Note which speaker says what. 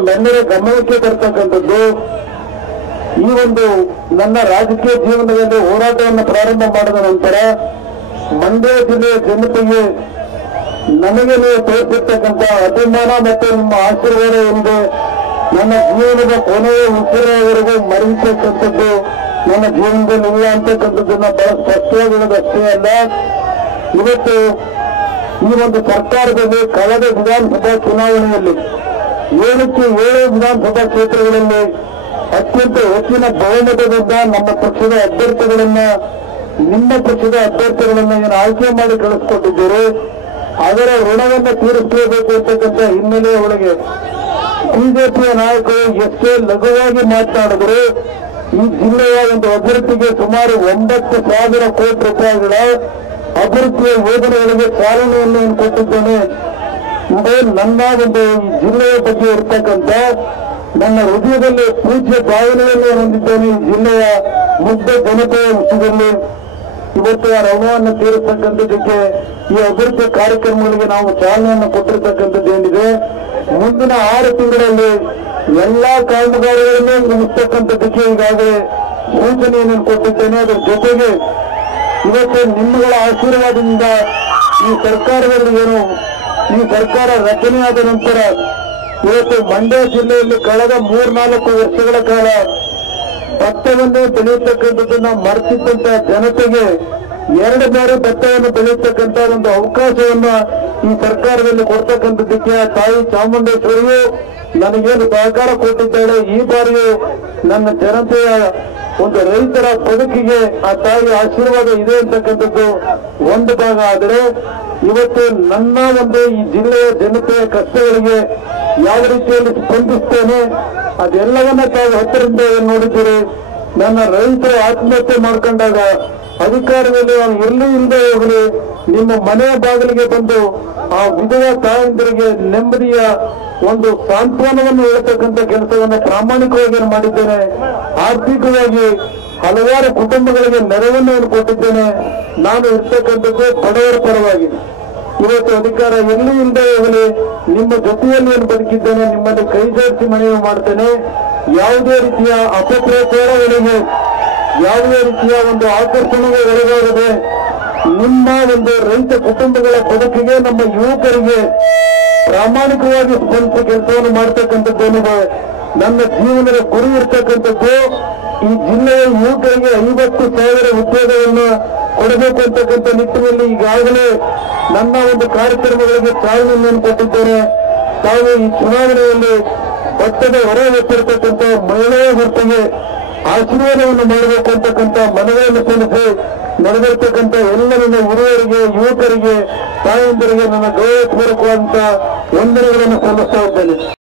Speaker 1: ನಮ್ಮೆಲ್ಲರ ಗಮನಕ್ಕೆ ಬರ್ತಕ್ಕಂಥದ್ದು ಈ ಒಂದು ನನ್ನ ರಾಜಕೀಯ ಜೀವನದಲ್ಲಿ ಹೋರಾಟವನ್ನು ಪ್ರಾರಂಭ ಮಾಡಿದ ನಂತರ ಮಂಡ್ಯ ಜಿಲ್ಲೆಯ ಜನತೆಗೆ ನನಗೆ ನೀವು ತೋರಿಸಿರ್ತಕ್ಕಂಥ ಅಭಿಮಾನ ಮತ್ತು ನಿಮ್ಮ ಆಶೀರ್ವಾದ ಎಂದು ನನ್ನ ಜೀವನದ ಕೊನೆಯ ಉಸಿರವರೆಗೂ ಮರೆಯತಕ್ಕಂಥದ್ದು ನನ್ನ ಜೀವನದಲ್ಲಿ ಇಲ್ಲ ಅಂತಕ್ಕಂಥದ್ದನ್ನ ಬಹಳ ಸ್ಪಷ್ಟವಾಗಿರೋದಷ್ಟೇ ಅಲ್ಲ. ಇವತ್ತು ಈ ಒಂದು ಸರ್ಕಾರದಲ್ಲಿ ಕಳೆದ ವಿಧಾನಸಭಾ ಚುನಾವಣೆಯಲ್ಲಿ ಏಳಕ್ಕೆ ಏಳು ವಿಧಾನಸಭಾ ಕ್ಷೇತ್ರಗಳಲ್ಲಿ ಅತ್ಯಂತ ಹೆಚ್ಚಿನ ಬಹುಮತದಿಂದ ನಮ್ಮ ಪಕ್ಷದ ಅಭ್ಯರ್ಥಿಗಳನ್ನ, ನಿಮ್ಮ ಪಕ್ಷದ ಅಭ್ಯರ್ಥಿಗಳನ್ನ ಏನು ಆಯ್ಕೆ ಮಾಡಿ ಕಳಿಸ್ಕೊಟ್ಟಿದ್ದೀರಿ. ಅದರ ಋಣವನ್ನು ತೀರಿಸಲೇಬೇಕು ಅಂತಕ್ಕಂಥ ಹಿನ್ನೆಲೆಯ ಒಳಗೆ ಬಿಜೆಪಿಯ ನಾಯಕರು ಎಷ್ಟೇ ಲಘುವಾಗಿ ಮಾತನಾಡಿದ್ರು ಈ ಜಿಲ್ಲೆಯ ಒಂದು ಅಭಿವೃದ್ಧಿಗೆ ಸುಮಾರು ಒಂಬತ್ತು ಸಾವಿರ ಕೋಟಿ ರೂಪಾಯಿಗಳ ಅಭಿವೃದ್ಧಿಯ ಯೋಜನೆಗಳಿಗೆ ಚಾಲನೆಯನ್ನು ಕೊಟ್ಟಿದ್ದೇನೆ. ಇದು ನನ್ನ ಒಂದು ಜಿಲ್ಲೆಯ ಬಗ್ಗೆ ಇರ್ತಕ್ಕಂಥ ನನ್ನ ಹೃದಯದಲ್ಲಿ ಪೂಜ್ಯ ಭಾವನೆಯನ್ನು ಹೊಂದಿದ್ದೇನೆ ಈ ಜಿಲ್ಲೆಯ ಮುಗ್ಧ ಜನತೆಯ ವಿಷಯದಲ್ಲಿ ಇವತ್ತು ಆ ಋಣವನ್ನು ತೀರಿಸ್ತಕ್ಕಂಥದ್ದಕ್ಕೆ ಈ ಅಭಿವೃದ್ಧಿ ಕಾರ್ಯಕ್ರಮಗಳಿಗೆ ನಾವು ಚಾಲನೆಯನ್ನು ಕೊಟ್ಟಿರ್ತಕ್ಕಂಥದ್ದು ಏನಿದೆ, ಮುಂದಿನ ಆರು ತಿಂಗಳಲ್ಲಿ ಎಲ್ಲಾ ಕಾಮಗಾರಿಗಳನ್ನು ಮುಗಿಸ್ತಕ್ಕಂಥದ್ದಕ್ಕೆ ಈಗಾಗಲೇ ಸೂಚನೆಯನ್ನು ಕೊಟ್ಟಿದ್ದೇನೆ. ಅದರ ಜೊತೆಗೆ ಇವತ್ತು ನಿಮ್ಮಗಳ ಆಶೀರ್ವಾದದಿಂದ ಈ ಸರ್ಕಾರದಲ್ಲಿ ಏನು ಈ ಸರ್ಕಾರ ರಚನೆಯಾದ ನಂತರ ಇವತ್ತು ಮಂಡ್ಯ ಜಿಲ್ಲೆಯಲ್ಲಿ ಕಳೆದ ಮೂರ್ನಾಲ್ಕು ವರ್ಷಗಳ ಕಾಲ ಭತ್ತವನ್ನೇ ಬೆಳೆಯತಕ್ಕಂಥದ್ದನ್ನ ಮರೆತಿದ್ದಂತ ಜನತೆಗೆ ಎರಡು ಬಾರಿ ಭತ್ತವನ್ನು ಬೆಳೆಯತಕ್ಕಂತ ಒಂದು ಅವಕಾಶವನ್ನ ಈ ಸರ್ಕಾರದಲ್ಲಿ ಕೊಡ್ತಕ್ಕಂಥದ್ದಕ್ಕೆ ತಾಯಿ ಚಾಮುಂಡೇಶ್ವರಿಯು ನನಗೇನು ಸಹಕಾರ ಕೊಟ್ಟಿದ್ದಾಳೆ? ಈ ಬಾರಿಯೂ ನನ್ನ ಜನತೆಯ ಒಂದು ರೈತರ ಬದುಕಿಗೆ ಆ ತಾಯಿ ಆಶೀರ್ವಾದ ಇದೆ ಅಂತಕ್ಕಂಥದ್ದು ಒಂದು ಭಾಗ. ಆದರೆ ಇವತ್ತು ನನ್ನ ಒಂದು ಈ ಜಿಲ್ಲೆಯ ಜನತೆಯ ಕಷ್ಟಗಳಿಗೆ ಯಾವ ರೀತಿಯಲ್ಲಿ ಸ್ಪಂದಿಸ್ತೇನೆ, ಅದೆಲ್ಲವನ್ನ ತಾವು ಹತ್ತಿರದಿಂದ ನೋಡಿದ್ದೀರಿ. ನನ್ನ ರೈತರು ಆತ್ಮಹತ್ಯೆ ಮಾಡ್ಕೊಂಡಾಗ ಅಧಿಕಾರದಲ್ಲಿ ಎಲ್ಲಿ ಇಲ್ಲದೆ ಹೋಗಲಿ, ನಿಮ್ಮ ಮನೆಯ ಬಾಗಿಲಿಗೆ ಬಂದು ಆ ವಿಧವ ತಾಯಂದಿರಿಗೆ ನೆಮ್ಮದಿಯ ಒಂದು ಸಾಂತ್ವನವನ್ನು ಹೇಳ್ತಕ್ಕಂಥ ಕೆಲಸವನ್ನು ಪ್ರಾಮಾಣಿಕವಾಗಿ ಮಾಡಿದ್ದೇನೆ. ಆರ್ಥಿಕವಾಗಿ ಹಲವಾರು ಕುಟುಂಬಗಳಿಗೆ ನೆರವನ್ನು ನಾನು ಕೊಟ್ಟಿದ್ದೇನೆ. ನಾನು ಇರ್ತಕ್ಕಂಥದ್ದು ಬಡವರ ಪರವಾಗಿ. ಇವತ್ತು ಅಧಿಕಾರ ಎಲ್ಲಿ ಇಲ್ಲದೆ ಹೋಗಲಿ, ನಿಮ್ಮ ಜೊತೆಯಲ್ಲಿ ಏನು ಬದುಕಿದ್ದೇನೆ, ನಿಮ್ಮಲ್ಲಿ ಕೈ ಜೋಡಿಸಿ ಮಾಡ್ತೇನೆ. ಯಾವುದೇ ರೀತಿಯ ಅಪಪ್ರಚಾರಗಳಿಗೆ ಯಾವುದೇ ರೀತಿಯ ಒಂದು ಆಕರ್ಷಣೆಗೆ ಒಳಗಾಗದೆ ನಿಮ್ಮ ಒಂದು ರೈತ ಕುಟುಂಬಗಳ ಬದುಕಿಗೆ ನಮ್ಮ ಯುವಕರಿಗೆ ಪ್ರಾಮಾಣಿಕವಾಗಿ ಸ್ಪಂದಿಸಿ ಕೆಲಸವನ್ನು ಮಾಡ್ತಕ್ಕಂಥದ್ದೇನಿದೆ, ನನ್ನ ಜೀವನದ ಗುರಿ ಇರ್ತಕ್ಕಂಥದ್ದು ಈ ಜಿಲ್ಲೆಯ ಯುವಕರಿಗೆ ಐವತ್ತು ಸಾವಿರ ಉದ್ಯೋಗವನ್ನು ಕೊಡಬೇಕು ಅಂತಕ್ಕಂಥ ನಿಟ್ಟಿನಲ್ಲಿ ಈಗಾಗಲೇ ನನ್ನ ಒಂದು ಕಾರ್ಯಕ್ರಮಗಳಿಗೆ ಚಾಲನೆಯನ್ನು ಕೊಟ್ಟಿದ್ದೇನೆ ತಾವು ಈ ಚುನಾವಣೆಯಲ್ಲಿ ಭತ್ತದ ಹೊರ ಹೊತ್ತಿರತಕ್ಕಂಥ ಮಹಿಳೆಯ ಗುರುತಿಗೆ ಆಶೀರ್ವಾದವನ್ನು ಮಾಡಬೇಕು ಅಂತಕ್ಕಂಥ ಮನವಿಯನ್ನು ಸಲ್ಲಿಸಿ ನಡೆದಿರ್ತಕ್ಕಂಥ ಎಲ್ಲ ನನ್ನ ಹಿರಿಯರಿಗೆ, ಯುವಕರಿಗೆ, ತಾಯಂದಿರಿಗೆ ನನ್ನ ಗೌರವಪೂರ್ವಕವಾದಂತ ವಂದನೆಗಳನ್ನು ಸಲ್ಲಿಸ್ತಾ ಇದ್ದೇನೆ.